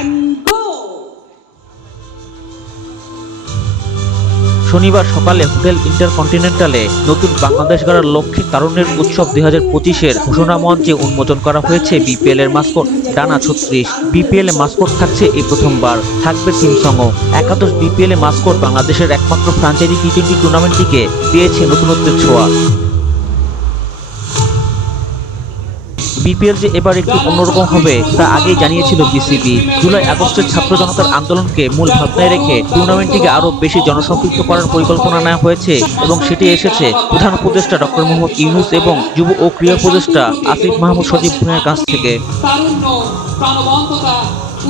and go. শনিবার সকালে hotel ইন্টারকন্টিনেন্টালে নতুন বাংলাদেশ গড়ার লক্ষ্যে তারুণ্যের উৎসব 2025-এর ঘোষণা মঞ্চে উন্মোচন করা হয়েছে বিপিএল এর মাস্কট ডানা 36। বিপিএল এ মাস্কট থাকছে এই প্রথমবার, থাকবে থিম সংও। একাদশ বিপিএল এ মাস্কট বাংলাদেশের একমাত্র ফ্র্যাঞ্চাইজি টি-20 টুর্নামেন্টটিকে দিয়েছে নতুনত্বের ছোঁয়া। বিপিএল যে এবার একটু অন্যরকম হবে তা আগেই জানিয়েছিল বিসিবি। জুলাই আগস্টের ছাত্র জনতার আন্দোলনকে মূল ভাবনায় রেখে টুর্নামেন্টটিকে আরও বেশি জনসম্পৃক্ত করার পরিকল্পনা নেওয়া হয়েছে এবং সেটি এসেছে প্রধান উপদেষ্টা ডক্টর মোহাম্মদ ইউনূস এবং যুব ও ক্রীড়া উপদেষ্টা আসিফ মাহমুদ সজীব ভূঁইয়ার কাছ থেকে। তারুণ্য, প্রাণবন্ততা,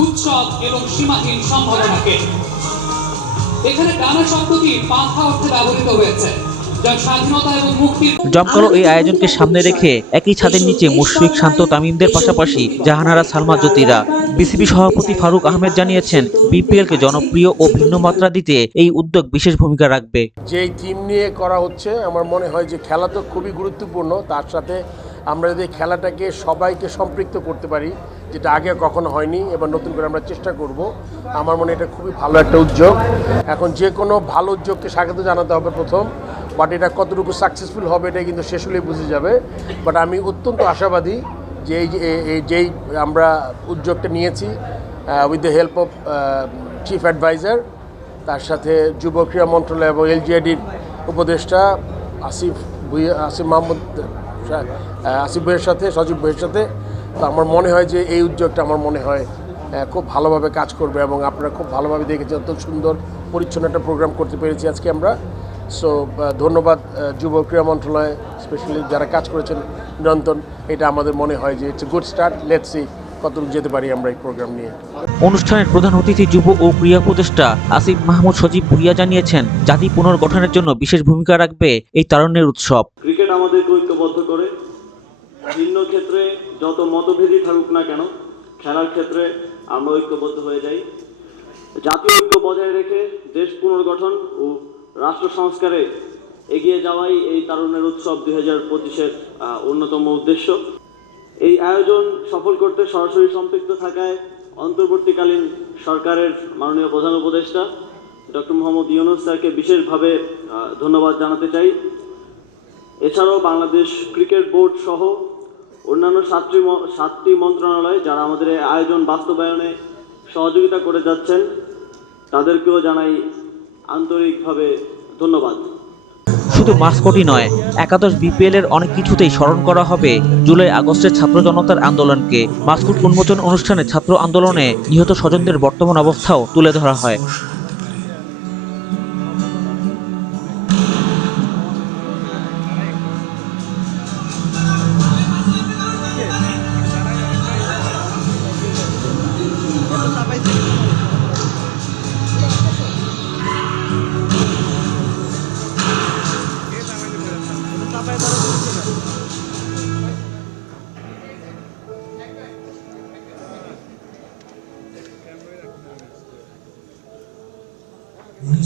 উৎসব এবং সীমাহীন সম্ভাবনাকে এখানে ডানা শব্দটি পাখা অর্থে ব্যবহৃত হয়েছে। জমকালো এই আয়োজনকে সামনে রেখে একই ছাদের নিচে মুশফিক, শান্ত, তামিমদের পাশাপাশি জাহানারা, সালমা, জ্যোতিরা। বিসিবি সভাপতি ফারুক আহমেদ জানিয়েছেন, বিপিএলকে জনপ্রিয় ও ভিন্ন মাত্রা দিতে এই উদ্যোগ বিশেষ ভূমিকা রাখবে। যেই টিম নিয়ে করা হচ্ছে আমার মনে হয় যে খেলা তো খুবই গুরুত্বপূর্ণ, তার সাথে আমরা যদি খেলাটাকে সবাইকে সম্পৃক্ত করতে পারি, যেটা আগে কখনো হয়নি, এবার নতুন করে আমরা চেষ্টা করব। আমার মনে এটা খুবই ভালো একটা উদ্যোগ। এখন যে কোনো ভালো উদ্যোগকে স্বাগত জানাতে হবে প্রথম, বাট এটা কতটুকু সাকসেসফুল হবে এটা কিন্তু শেষ হলেই বুঝে যাবে। বাট আমি অত্যন্ত আশাবাদী যে যেই আমরা উদ্যোগটা নিয়েছি with the help of chief adviser, তার সাথে যুব ক্রীড়া মন্ত্রণালয় এবং এলজিআইডির উপদেষ্টা আসিফ ভাইয়ের সাথে, সজীব ভাইয়ের সাথে, তো আমার মনে হয় যে এই উদ্যোগটা আমার মনে হয় খুব ভালোভাবে কাজ করবে এবং আপনারা খুব ভালোভাবে দেখেছেন, অত সুন্দর পরিচ্ছন্ন একটা প্রোগ্রাম করতে পেরেছি আজকে আমরা। সো ধন্যবাদ যুব ক্রীড়া মন্ত্রণালয়, স্পেশালি যারা কাজ করেছেন নিরন্তর। এটা আমাদের মনে হয় যে it's a good start. Let's see কতটুকু যেতে পারি আমরা এই প্রোগ্রাম নিয়ে। অনুষ্ঠানের প্রধান অতিথি যুব ও ক্রীড়া উপদেষ্টা আসিফ মাহমুদ সজীব ভূঁইয়া জানিয়েছেন, জাতি পুনর্গঠনের জন্য বিশেষ ভূমিকা রাখবে এই তারুণ্যের উৎসব। ক্রিকেট আমাদেরকে ঐক্যবদ্ধ করে। ভিন্ন ক্ষেত্রে যত মতভেদই থাকুক না কেন, খেলার ক্ষেত্রে আমরা ঐক্যবদ্ধ হয়ে যাই। জাতীয় ঐক্য বজায় রেখে দেশ পুনর্গঠন ও রাষ্ট্র সংস্কারে এগিয়ে যাওয়াই এই তারুণ্যের উৎসব 2025-এর অন্যতম উদ্দেশ্য। এই আয়োজন সফল করতে সরাসরি সম্পৃক্ত থাকায় অন্তর্বর্তীকালীন সরকারের মাননীয় প্রধান উপদেষ্টা ডক্টর মোহাম্মদ ইউনূস স্যারকে বিশেষভাবে ধন্যবাদ জানাতে চাই। এছাড়াও বাংলাদেশ ক্রিকেট বোর্ড সহ অন্যান্য 7টি মন্ত্রণালয় যারা আমাদের এই আয়োজন বাস্তবায়নে সহযোগিতা করে যাচ্ছেন, তাদেরকেও জানাই আন্তরিকভাবে ধন্যবাদ। শুধু মাস্কটই নয়, একাদশ বিপিএল এর অনেক কিছুতেই স্মরণ করা হবে জুলাই আগস্টের ছাত্র জনতার আন্দোলনকে। মাস্কট উন্মোচন অনুষ্ঠানে ছাত্র আন্দোলনে নিহত স্বজনদের বর্তমান অবস্থাও তুলে ধরা হয়।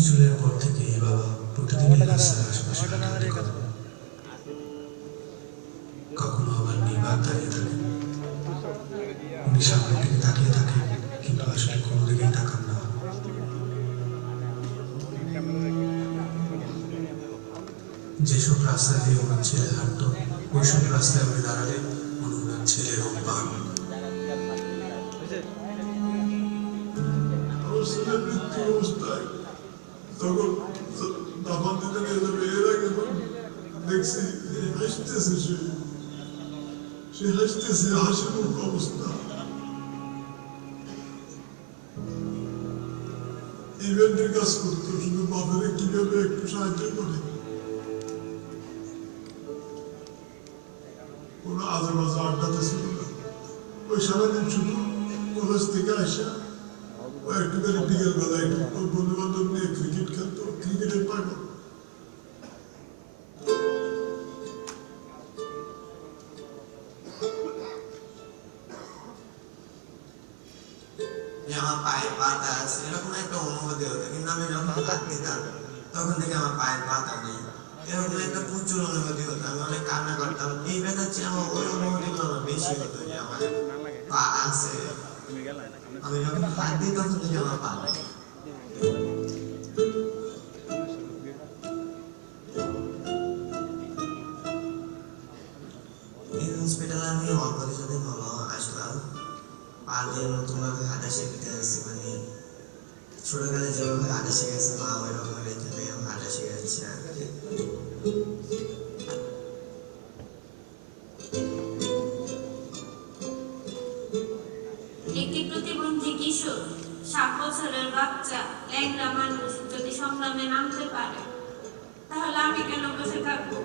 জুলাইয়ের পর থেকে বাবা প্রতিদিনই রাস্তার আশেপাশে হাঁটাহাঁটি করেন। কখনো আবার নির্বাক দাঁড়িয়ে থাকেন। উনি সামনের দিকে তাকিয়ে থাকেন, কিন্তু আসলে কোনো দিকেই তাকান না। যেসব রাস্তা দিয়ে ওনার ছেলে হাঁটতো, ওইসব রাস্তায় উনি দাঁড়ালে উনি ওনার ছেলের রূপ পান। তখন দাফন দিতে গেলে মেয়েরা যখন দেখছি হাসতেছে, সে হাসতেছে, হাসি মুখ অবস্থা। ইভেন্টের কাজ করতো, শুধু বাপেরা কিভাবে একটু সাহায্য করে, কোনো আজে বাজে আড্ডাতে ছিল না। ওই সারাদিন শুধু কলেজ থেকে আসা ও একটু করে বিকেল বেলা একটু বন্ধু বান্ধব নিয়ে ক্রিকেট খেলতো, ক্রিকেটের পাগল। আমার পায়ের পাতা আছে এরকম একটা অনুভূতি হতো, কিন্তু আমি যখন হাত দিতাম তখন থেকে আমার পায়ের পাতা নেই, এরকম একটা প্রচুর অনুভূতি হতো। আমি অনেক কান্না করতাম। এই ব্যথার চেয়ে আমার ওই অনুভূতিগুলো আমার বেশি হতো যে আমার পা আছে। আমি যখন হাত দিই তখন থেকে আমার পা লাগে। এই হসপিটালে আমি অল্প কিছুদিন হলো আসলাম। পা দিয়ে নতুনভাবে হাঁটা শিখতে আসছি, মানে ছোটবেলায় যেভাবে হাঁটা শিখেছে মা ওইরকম রেখে হাঁটা শিখাচ্ছে আর কি। একটি প্রতিবন্ধী কিশোর 7 বছরের বাচ্চা ল্যাংড়া মানুষ যদি সংগ্রামে নামতে পারে, তাহলে আমি কেন বসে থাকবো?